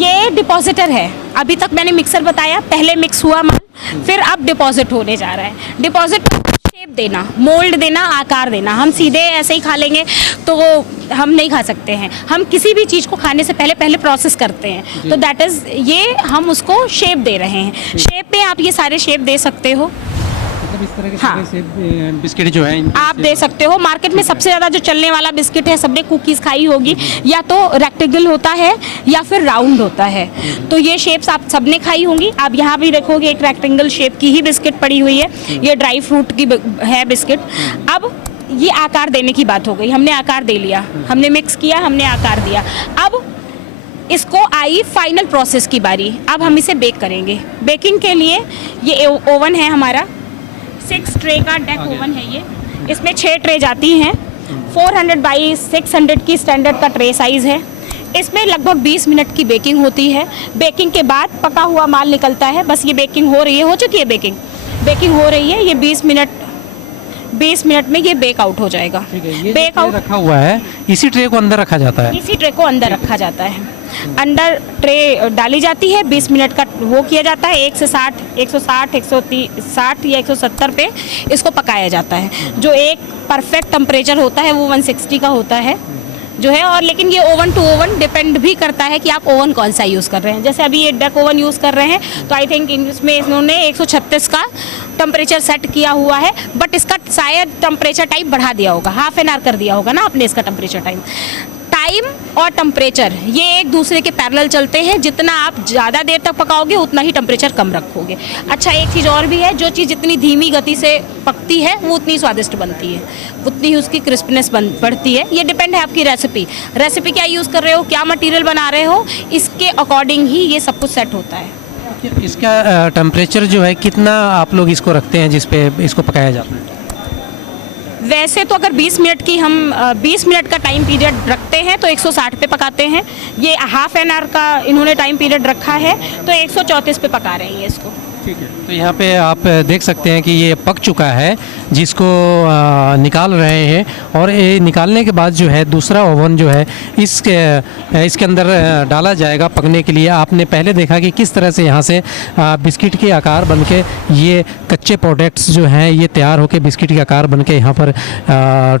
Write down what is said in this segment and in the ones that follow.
ये डिपॉजिटर है। अभी तक मैंने मिक्सर बताया, पहले मिक्स हुआ माल, फिर अब डिपॉजिट होने जा रहा है। डिपॉजिट शेप देना, मोल्ड देना, आकार देना। हम सीधे ऐसे ही खा लेंगे तो वो हम नहीं खा सकते हैं। हम किसी भी चीज़ को खाने से पहले प्रोसेस करते हैं, तो दैट इज़ ये हम उसको शेप दे रहे हैं। शेप में आप ये सारे शेप दे सकते हो। मतलब इस तरह के हाँ। सारे से बिस्किट जो है आप दे सकते हो। मार्केट में सबसे ज़्यादा जो चलने वाला बिस्किट है, सबने कुकीज़ खाई होगी, या तो रेक्टेंगल होता है या फिर राउंड होता है। तो ये शेप्स आप सबने खाई होंगी। आप यहाँ भी देखोगे एक रेक्टेंगल शेप की ही बिस्किट पड़ी हुई है। ये ड्राई फ्रूट की है बिस्किट। अब ये आकार देने की बात हो गई, हमने आकार दे लिया, हमने मिक्स किया, हमने आकार दिया। अब इसको आई फाइनल प्रोसेस की बारी। अब हम इसे बेक करेंगे। बेकिंग के लिए ये ओवन है हमारा, 6 ट्रे का डेक ओवन है ये। इसमें 6 ट्रे जाती हैं। 400 बाई 600 की स्टैंडर्ड का ट्रे साइज़ है। इसमें लगभग 20 मिनट की बेकिंग होती है। बेकिंग के बाद पका हुआ माल निकलता है। बस ये बेकिंग हो रही है, हो चुकी है बेकिंग हो रही है। ये 20 मिनट में ये बेक आउट हो जाएगा। ये बेक आउट रखा हुआ है, इसी ट्रे को अंदर रखा जाता है। इसी ट्रे को अंदर रखा जाता है। अंदर ट्रे डाली जाती है, 20 मिनट का वो किया जाता है। 160, 160 या 170 पे इसको पकाया जाता है। जो एक परफेक्ट टेम्परेचर होता है वो 160 का होता है जो है। और लेकिन ये ओवन टू ओवन डिपेंड भी करता है कि आप ओवन कौन सा यूज़ कर रहे हैं। जैसे अभी ये डेक ओवन यूज़ कर रहे हैं, तो आई थिंक इसमें इन्होंने 136 का टेम्परेचर सेट किया हुआ है। बट इसका शायद टेम्परेचर टाइम बढ़ा दिया होगा, हाफ एन आवर कर दिया होगा ना आपने इसका टेम्परेचर टाइम और टेम्परेचर ये एक दूसरे के पैरेलल चलते हैं। जितना आप ज़्यादा देर तक पकाओगे उतना ही टेम्परेचर कम रखोगे। अच्छा, एक चीज़ और भी है, जो चीज़ जितनी धीमी गति से पकती है वो उतनी स्वादिष्ट बनती है, उतनी ही उसकी क्रिस्पनेस बढ़ती है। ये डिपेंड है आपकी रेसिपी क्या यूज़ कर रहे हो, क्या मटेरियल बना रहे हो, इसके अकॉर्डिंग ही ये सब कुछ सेट होता है। इसका टेम्परेचर जो है कितना आप लोग इसको रखते हैं जिस पे इसको पकाया जाता है? वैसे तो अगर 20 मिनट की हम 20 मिनट का टाइम पीरियड रखते हैं तो 160 पे पकाते हैं। ये हाफ एन आवर का इन्होंने टाइम पीरियड रखा है, तो 134 पे पका रहे हैं इसको। ठीक है, तो यहाँ पे आप देख सकते हैं कि ये पक चुका है, जिसको निकाल रहे हैं। और ये निकालने के बाद जो है दूसरा ओवन जो है इसके अंदर डाला जाएगा पकने के लिए। आपने पहले देखा कि किस तरह से यहाँ से बिस्किट के आकार बनके ये कच्चे प्रोडक्ट्स जो हैं ये तैयार होकर बिस्किट के आकार बनके यहाँ पर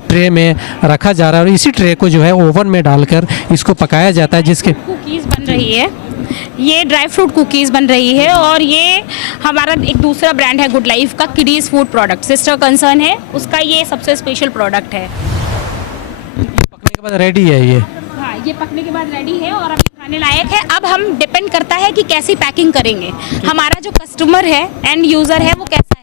ट्रे में रखा जा रहा है। और इसी ट्रे को जो है ओवन में डालकर इसको पकाया जाता है। जिसके कुकीज़ बन रही है, ये ड्राई फ्रूट कुकीज़ बन रही है। और ये हमारा एक दूसरा ब्रांड है गुड लाइफ का, किडीज़ फूड प्रोडक्ट, सिस्टर कंसर्न है उसका, ये सबसे स्पेशल प्रोडक्ट है। पकने के बाद रेडी है ये? हाँ, ये पकने के बाद रेडी है और अभी खाने लायक है। अब हम डिपेंड करता है कि कैसी पैकिंग करेंगे। हमारा जो कस्टमर है, एंड यूज़र है, वो कैसा है,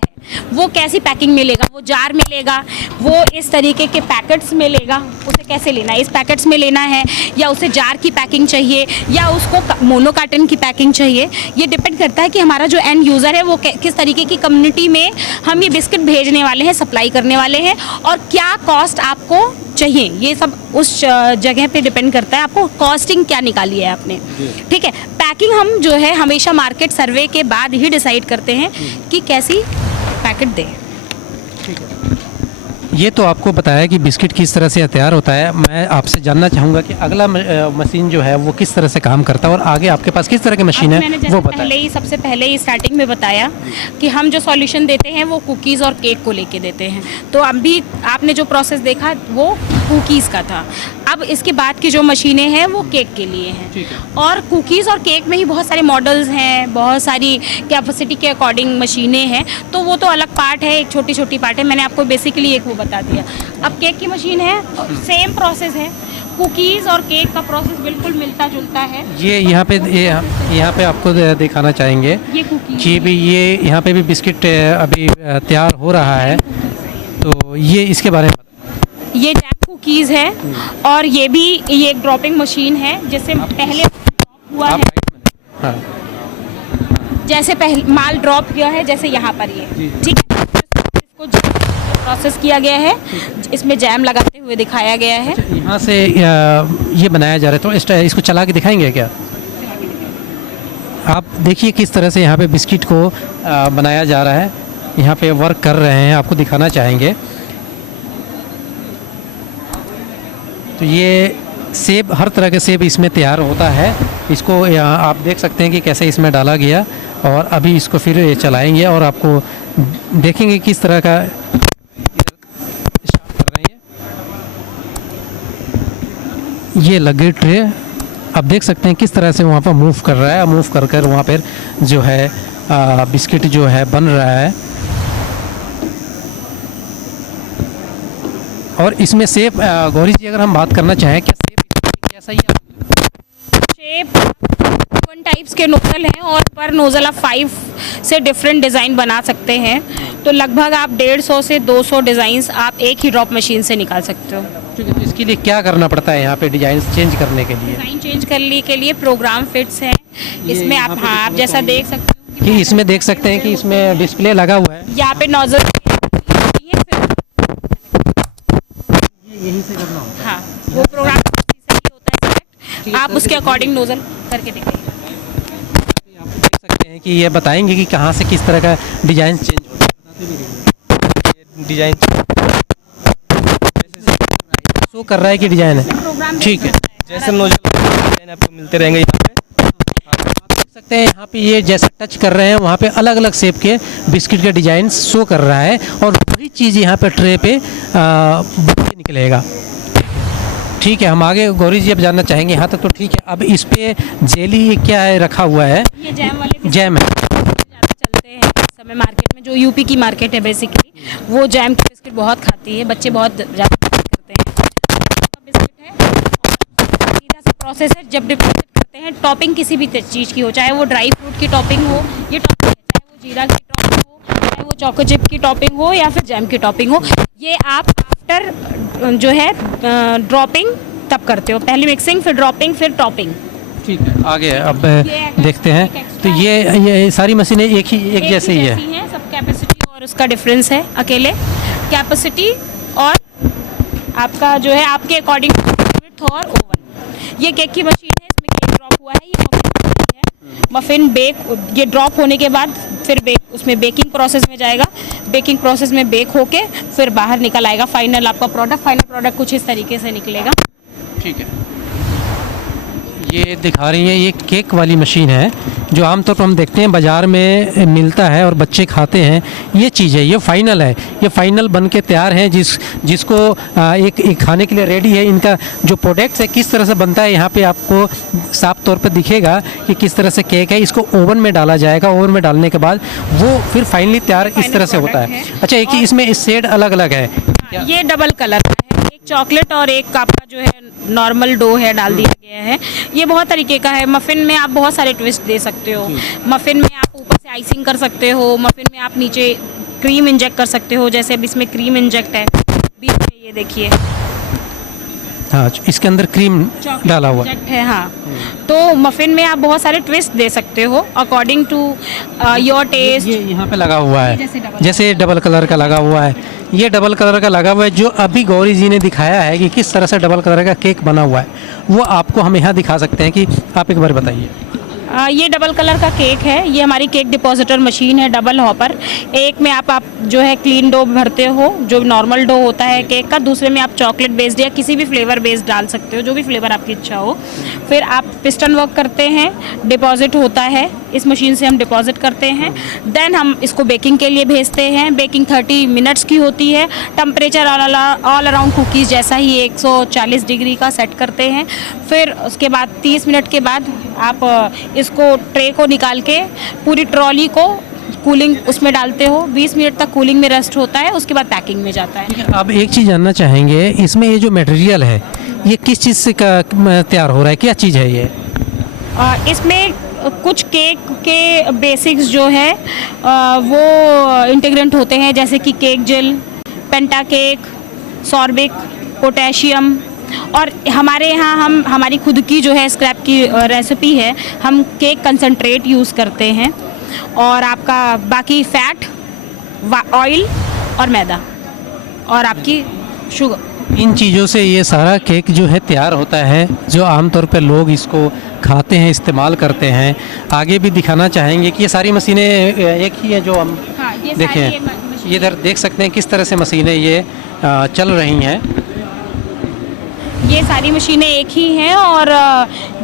वो कैसी पैकिंग में लेगा। वो जार में लेगा, वो इस तरीके के पैकेट्स में लेगा, उसे कैसे लेना है, इस पैकेट्स में लेना है, या उसे जार की पैकिंग चाहिए, या उसको मोनो कार्टन की पैकिंग चाहिए। ये डिपेंड करता है कि हमारा जो एंड यूज़र है वो किस तरीके की कम्युनिटी में हम ये बिस्किट भेजने वाले हैं, सप्लाई करने वाले हैं, और क्या कॉस्ट आपको चाहिए। ये सब उस जगह पे डिपेंड करता है, आपको कॉस्टिंग क्या निकाली है आपने। ठीक है, पैकिंग हम जो है हमेशा मार्केट सर्वे के बाद ही डिसाइड करते हैं कि कैसी पैकेट दें। ये तो आपको बताया कि बिस्किट किस तरह से तैयार होता है। मैं आपसे जानना चाहूँगा कि अगला मशीन जो है वो किस तरह से काम करता है, और आगे आपके पास किस तरह की मशीन है वो बताएं। सबसे पहले ही स्टार्टिंग में बताया कि हम जो सॉल्यूशन देते हैं वो कुकीज़ और केक को लेके देते हैं। तो अभी आपने जो प्रोसेस देखा वो कुकीज़ का था। अब इसके बाद की जो मशीनें हैं वो केक के लिए हैं। और कुकीज़ और केक में ही बहुत सारे मॉडल्स हैं, बहुत सारी कैपेसिटी के अकॉर्डिंग मशीनें हैं, तो वो तो अलग पार्ट है, एक छोटी छोटी पार्ट है। मैंने आपको बेसिकली एक वो बता दिया। अब केक की मशीन है, सेम प्रोसेस है, कुकीज़ और केक का प्रोसेस बिल्कुल मिलता जुलता है। ये यहाँ पे आपको दिखाना चाहेंगे ये कुकीज़ कि भी ये यहाँ पे भी बिस्किट अभी तैयार हो रहा है, तो ये इसके बारे में ये जैम कुकीज़ है। और ये एक ड्रॉपिंग मशीन है, जिससे पहले ड्रॉप हुआ है। हाँ। जैसे पहले माल ड्रॉप किया है, जैसे यहाँ पर ये, ठीक है, इसको प्रोसेस किया गया है, इसमें जैम लगाते हुए दिखाया गया है। यहाँ से ये बनाया जा रहा है, तो इसको चला के दिखाएंगे क्या? आप देखिए किस तरह से यहाँ पे बिस्किट को बनाया जा रहा है, यहाँ पे वर्क कर रहे हैं, आपको दिखाना चाहेंगे। तो ये सेब, हर तरह के सेब इसमें तैयार होता है। इसको यहाँ आप देख सकते हैं कि कैसे इसमें डाला गया, और अभी इसको फिर ये चलाएंगे और आपको देखेंगे किस तरह का स्टार्ट कर रहे हैं। ये लग गई ट्रे, आप देख सकते हैं किस तरह से वहाँ पर मूव कर रहा है, मूव कर कर वहाँ पर जो है बिस्किट जो है बन रहा है। और इसमें सेब, गौरी जी अगर हम बात करना चाहें, क्या सेब कैसा ही शेप 1 टाइप्स के नोजल हैं और पर नोजल आप 5 से डिफरेंट डिज़ाइन बना सकते हैं। तो लगभग आप 150 से 200 डिज़ाइंस आप एक ही ड्रॉप मशीन से निकाल सकते हो। ठीक है, तो इसके लिए क्या करना पड़ता है यहाँ पे डिजाइन चेंज करने के लिए? डिज़ाइन चेंज करने के लिए प्रोग्राम फिट्स है इसमें। आप हाँ, आप जैसा देख सकते हो कि इसमें देख सकते हैं कि इसमें डिस्प्ले लगा हुआ है। यहाँ पे नोजल यहीं से करना होता हाँ, वो प्रोग्राम से ही होता है सेलेक्ट। आप उसके अकॉर्डिंग नोजल करके दिखाइए। है। आप देख सकते हैं कि ये बताएंगे कि कहाँ से किस तरह का डिजाइन चेंज होता है। डिजाइन शो कर रहा है कि डिजाइन है। ठीक है, जैसे नोजल डिजाइन आपको मिलते रहेंगे यहाँ पे। आप देख सकते हैं यहाँ पे ये जैसा टच कर रहे हैं वहाँ पे अलग अलग शेप के बिस्किट के डिजाइन शो कर रहा है, और वही चीज़ यहाँ पे ट्रे पे बन के निकलेगा। ठीक है, हम आगे गौरी जी अब जानना चाहेंगे। यहाँ तक तो ठीक है, अब इस पे जेली क्या है रखा हुआ है? ये जैम वाले जैम है। ज़्यादा चलते हैं इस समय मार्केट में, जो यूपी की मार्केट है बेसिकली, वो जैम की बिस्किट बहुत खाती है, बच्चे बहुत ज़्यादा करते हैं। तो बिस्किट है और सीधा सा प्रोसेस है। जब डिपॉजिट करते हैं, टॉपिंग किसी भी चीज़ की हो, चाहे वो ड्राई फ्रूट की टॉपिंग हो, ये टॉपिंग है, चाहे वो जीरा की टॉपिंग हो, चाहे वो चोको चिप की टॉपिंग हो, या फिर जैम की टॉपिंग हो, ये आप आफ्टर जो है ड्रॉपिंग तब करते हो। पहले मिक्सिंग, फिर ड्रॉपिंग, फिर टॉपिंग। ठीक है, आगे अब ये देखते हैं। तो ये सारी मशीनें एक जैसे ही है। सब कैपेसिटी और उसका डिफरेंस है। अकेले कैपेसिटी और आपका जो है आपके अकॉर्डिंग विड्थ और ओवन। ये केक की मशीन है, इसमें केक ड्रॉप हुआ है, ये मफिन है। मफिन बेक, ये ड्रॉप होने के बाद फिर बेक, उसमें बेकिंग प्रोसेस में जाएगा। बेकिंग प्रोसेस में बेक होके फिर बाहर निकल आएगा फाइनल आपका प्रोडक्ट। फाइनल प्रोडक्ट कुछ इस तरीके से निकलेगा। ठीक है, ये दिखा रही है, ये केक वाली मशीन है जो आमतौर पर हम देखते हैं बाज़ार में मिलता है और बच्चे खाते हैं। ये चीज़ है, ये फाइनल है, ये फाइनल बन के तैयार है, जिसको एक खाने के लिए रेडी है। इनका जो प्रोडक्ट्स है किस तरह से बनता है यहाँ पे आपको साफ तौर पर दिखेगा कि किस तरह से केक है। इसको ओवन में डाला जाएगा, ओवन में डालने के बाद वो फिर फाइनली तैयार इस तरह से होता है। अच्छा, एक ही इसमें शेड अलग अलग है? ये डबल कलर का है, एक चॉकलेट और एक आपका जो है नॉर्मल डो है डाल दिया गया है। ये बहुत तरीके का है। मफ़िन में आप बहुत सारे ट्विस्ट दे सकते हो। मफ़िन में आप ऊपर से आइसिंग कर सकते हो, मफ़िन में आप नीचे क्रीम इंजेक्ट कर सकते हो, जैसे अब इसमें क्रीम इंजेक्ट है बीच में, ये देखिए। हाँ, इसके अंदर क्रीम डाला हुआ है। हाँ, तो मफ़िन में आप बहुत सारे ट्विस्ट दे सकते हो अकॉर्डिंग टू योर टेस्ट। ये यहाँ पे लगा हुआ है, जैसे डबल कलर का लगा हुआ है। ये डबल कलर का लगा हुआ है, जो अभी गौरी जी ने दिखाया है कि किस तरह से डबल कलर का केक बना हुआ है, वो आपको हम यहाँ दिखा सकते हैं। कि आप एक बार बताइए। ये डबल कलर का केक है। ये हमारी केक डिपॉजिटर मशीन है, डबल हॉपर। एक में आप जो है क्लीन डो भरते हो, जो नॉर्मल डो होता है केक का। दूसरे में आप चॉकलेट बेस्ड या किसी भी फ्लेवर बेस्ड डाल सकते हो, जो भी फ्लेवर आपकी इच्छा हो। फिर आप पिस्टन वर्क करते हैं, डिपॉजिट होता है, इस मशीन से हम डिपॉजिट करते हैं। देन हम इसको बेकिंग के लिए भेजते हैं। बेकिंग 30 मिनट्स की होती है। टेम्परेचर ऑल अराउंड कुकीज़ जैसा ही 140 डिग्री का सेट करते हैं। फिर उसके बाद 30 मिनट के बाद आप इसको ट्रे को निकाल के पूरी ट्रॉली को कूलिंग उसमें डालते हो। 20 मिनट तक कूलिंग में रेस्ट होता है, उसके बाद पैकिंग में जाता है। अब एक चीज़ जानना चाहेंगे, इसमें ये जो मटेरियल है ये किस चीज़ से तैयार हो रहा है, क्या चीज़ है ये? इसमें कुछ केक के बेसिक्स जो है वो इंटीग्रेंट होते हैं, जैसे कि केक जेल, पेंटा केक, सॉर्बिक, पोटेशियम। और हमारे यहाँ हमारी खुद की जो है स्क्रैप की रेसिपी है, हम केक कंसंट्रेट यूज़ करते हैं। और आपका बाकी फैट, ऑयल और मैदा और आपकी शुगर, इन चीज़ों से ये सारा केक जो है तैयार होता है, जो आमतौर पर लोग इसको खाते हैं, इस्तेमाल करते हैं। आगे भी दिखाना चाहेंगे कि ये सारी मशीनें एक ही हैं जो हम देखें। ये इधर देख सकते हैं किस तरह से मशीनें ये चल रही हैं। ये सारी मशीनें एक ही हैं और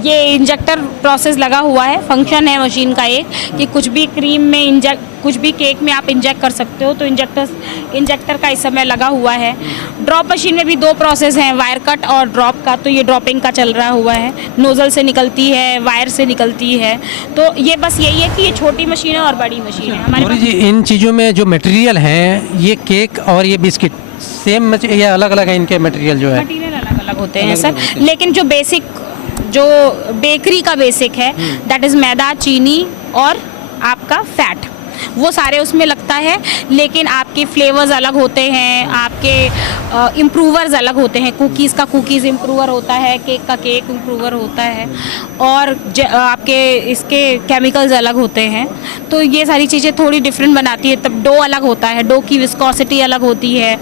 ये इंजेक्टर प्रोसेस लगा हुआ है। फंक्शन है मशीन का एक कि कुछ भी क्रीम में कुछ भी केक में आप इंजेक्ट कर सकते हो, तो इंजेक्टर का इस समय लगा हुआ है। ड्रॉप मशीन में भी 2 प्रोसेस हैं, वायर कट और ड्रॉप का। तो ये ड्रॉपिंग का चल रहा हुआ है, नोज़ल से निकलती है, वायर से निकलती है। तो ये बस यही है कि ये छोटी मशीन है और बड़ी मशीन है हमारे गौरी जी, इन चीज़ों में जो मटेरियल हैं, ये केक और ये बिस्किट सेम या अलग अलग है इनके मटेरियल जो है? मटीरियल अलग अलग होते हैं सर, लेकिन जो बेसिक जो बेकरी का बेसिक है दैट इज़ मैदा, चीनी और आपका फैट, वो सारे उसमें लगता है। लेकिन आपके फ्लेवर्स अलग होते हैं, आपके इम्प्रूवर्स अलग होते हैं। कुकीज़ का कुकीज़ इम्प्रूवर होता है, केक का केक इम्प्रूवर होता है, और आपके इसके केमिकल्स अलग होते हैं। तो ये सारी चीज़ें थोड़ी डिफरेंट बनाती है। तब डो अलग होता है, डो की विस्कोसिटी अलग होती है,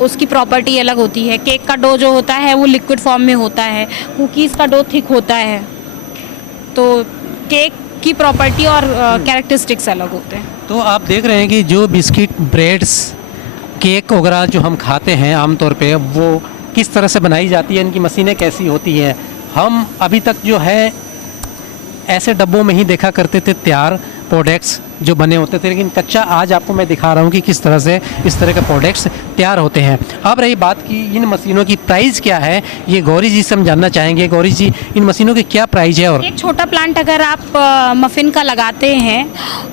उसकी प्रॉपर्टी अलग होती है। केक का डो जो होता है वो लिक्विड फॉर्म में होता है, कुकीज़ का डो थिक होता है। तो केक की प्रॉपर्टी और कैरेक्टरिस्टिक्स अलग होते हैं। तो आप देख रहे हैं कि जो बिस्किट, ब्रेड्स, केक वगैरह जो हम खाते हैं आमतौर पे, वो किस तरह से बनाई जाती है, इनकी मशीनें कैसी होती हैं। हम अभी तक जो है ऐसे डब्बों में ही देखा करते थे तैयार प्रोडक्ट्स जो बने होते थे, लेकिन कच्चा आज आपको मैं दिखा रहा हूँ कि किस तरह से इस तरह के प्रोडक्ट्स तैयार होते हैं। अब रही बात की इन मशीनों की प्राइस क्या है, ये गौरी जी से हम जानना चाहेंगे। गौरी जी, इन मशीनों की क्या प्राइस है? और एक छोटा प्लांट अगर आप मफ़िन का लगाते हैं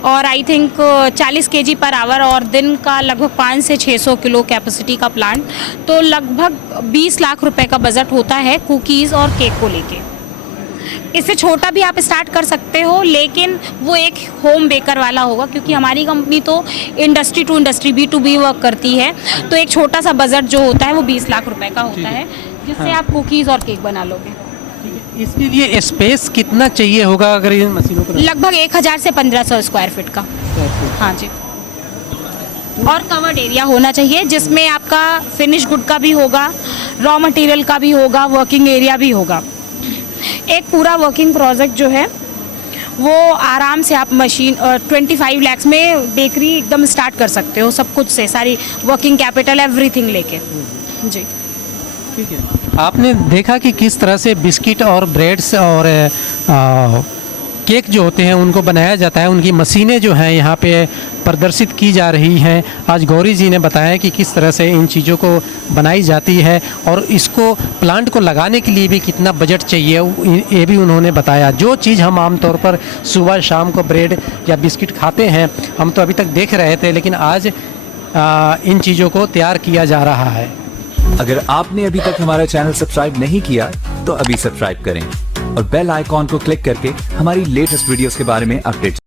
और I think 40 kg per hour और दिन का लगभग 500 से 600 किलो कैपेसिटी का प्लांट, तो लगभग 20 लाख रुपए का बजट होता है कुकीज़ और केक को लेके। इससे छोटा भी आप स्टार्ट कर सकते हो, लेकिन वो एक होम बेकर वाला होगा, क्योंकि हमारी कंपनी तो industry to industry B2B work करती है। तो एक छोटा सा बजट जो होता है वो 20 लाख रुपए का होता है, जिससे आप कुकीज़ और केक बना लोगे। इसके लिए स्पेस कितना चाहिए होगा अगर इन मशीनों को? लगभग 1000 से 1500 स्क्वायर फीट का। हाँ जी। और कवर्ड एरिया होना चाहिए जिसमें आपका फिनिश गुड का भी होगा, रॉ मटेरियल का भी होगा, वर्किंग एरिया भी होगा। एक पूरा वर्किंग प्रोजेक्ट जो है वो आराम से आप मशीन 25 लाख में बेकरी एकदम स्टार्ट कर सकते हो, सब कुछ से, सारी वर्किंग कैपिटल एवरीथिंग लेके। जी ठीक है। आपने देखा कि किस तरह से बिस्किट और ब्रेड्स और केक जो होते हैं उनको बनाया जाता है, उनकी मशीनें जो हैं यहाँ पे प्रदर्शित की जा रही हैं। आज गौरी जी ने बताया कि किस तरह से इन चीज़ों को बनाई जाती है और इसको प्लांट को लगाने के लिए भी कितना बजट चाहिए ये भी उन्होंने बताया। जो चीज़ हम आमतौर पर सुबह शाम को ब्रेड या बिस्किट खाते हैं, हम तो अभी तक देख रहे थे, लेकिन आज इन चीज़ों को तैयार किया जा रहा है। अगर आपने अभी तक हमारा चैनल सब्सक्राइब नहीं किया तो अभी सब्सक्राइब करें और बेल आइकॉन को क्लिक करके हमारी लेटेस्ट वीडियोस के बारे में अपडेट